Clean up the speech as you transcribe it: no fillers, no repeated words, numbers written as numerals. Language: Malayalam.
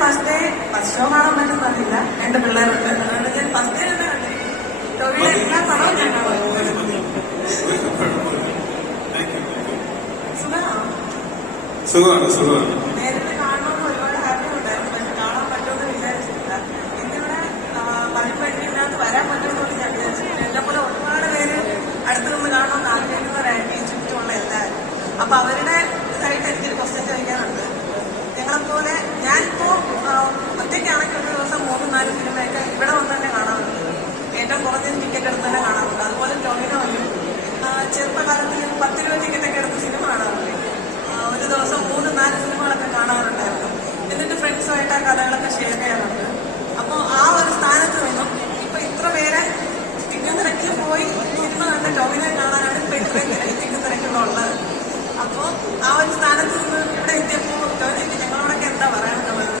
ഫസ്റ്റ് ഡേ ഫസ്റ്റ് ഷോ കാണാൻ പറ്റുന്നറിയില്ല, എന്റെ പിള്ളേരുണ്ട്, അതുകൊണ്ട് ഞാൻ ഫസ്റ്റ് ഡേ തന്നെ കണ്ടിരിക്കും. ടോവിയുടെ എല്ലാ പടവും ഞാൻ കാണാം. സുഖമാണ്. നേരത്തെ കാണണമെന്ന് ഒരുപാട് ഹാപ്പി ഉണ്ടായിരുന്നു, പക്ഷെ കാണാൻ പറ്റുമെന്ന് വിചാരിച്ചിട്ടില്ല. ഇന്നിവിടെ പണിപ്പഴിക്ക് ഇതിനകത്ത് വരാൻ പറ്റുമെന്ന് ഞാൻ വിചാരിച്ചിട്ടില്ല. എന്നെ പോലെ ഒരുപാട് പേര് അടുത്ത് നിന്ന് കാണണമെന്ന് ആഗ്രഹിക്കുന്നവരായിരുന്നു ഈ ചുറ്റുമുള്ള എല്ലാവരും. അപ്പൊ അവരുടെ ഇതായിട്ട് എനിക്കൊരു ക്വസ്റ്റ്യൻ ചോദിക്കാനുണ്ട്. ഞങ്ങളെപ്പോലെ ഞാനിപ്പോ ഒറ്റയ്ക്കാണെങ്കിൽ ഒരു ദിവസം 3-4 സിനിമയൊക്കെ ഇവിടെ വന്ന് തന്നെ കാണാറുണ്ട്. ഏറ്റവും കുറഞ്ഞ ടിക്കറ്റ് എടുത്ത് തന്നെ കാണാറുണ്ട്. അതുപോലെ ടോവിനോയും ചെറുപ്പകാലത്തിൽ 10 രൂപ ടിക്കറ്റൊക്കെ എടുത്ത് സിനിമ കാണാറുണ്ട്. ഒരു ദിവസം 3-4 സിനിമകളൊക്കെ കാണാറുണ്ടായിരുന്നു. എന്നിട്ട് ഫ്രണ്ട്സുമായിട്ട് ആ കഥകൾ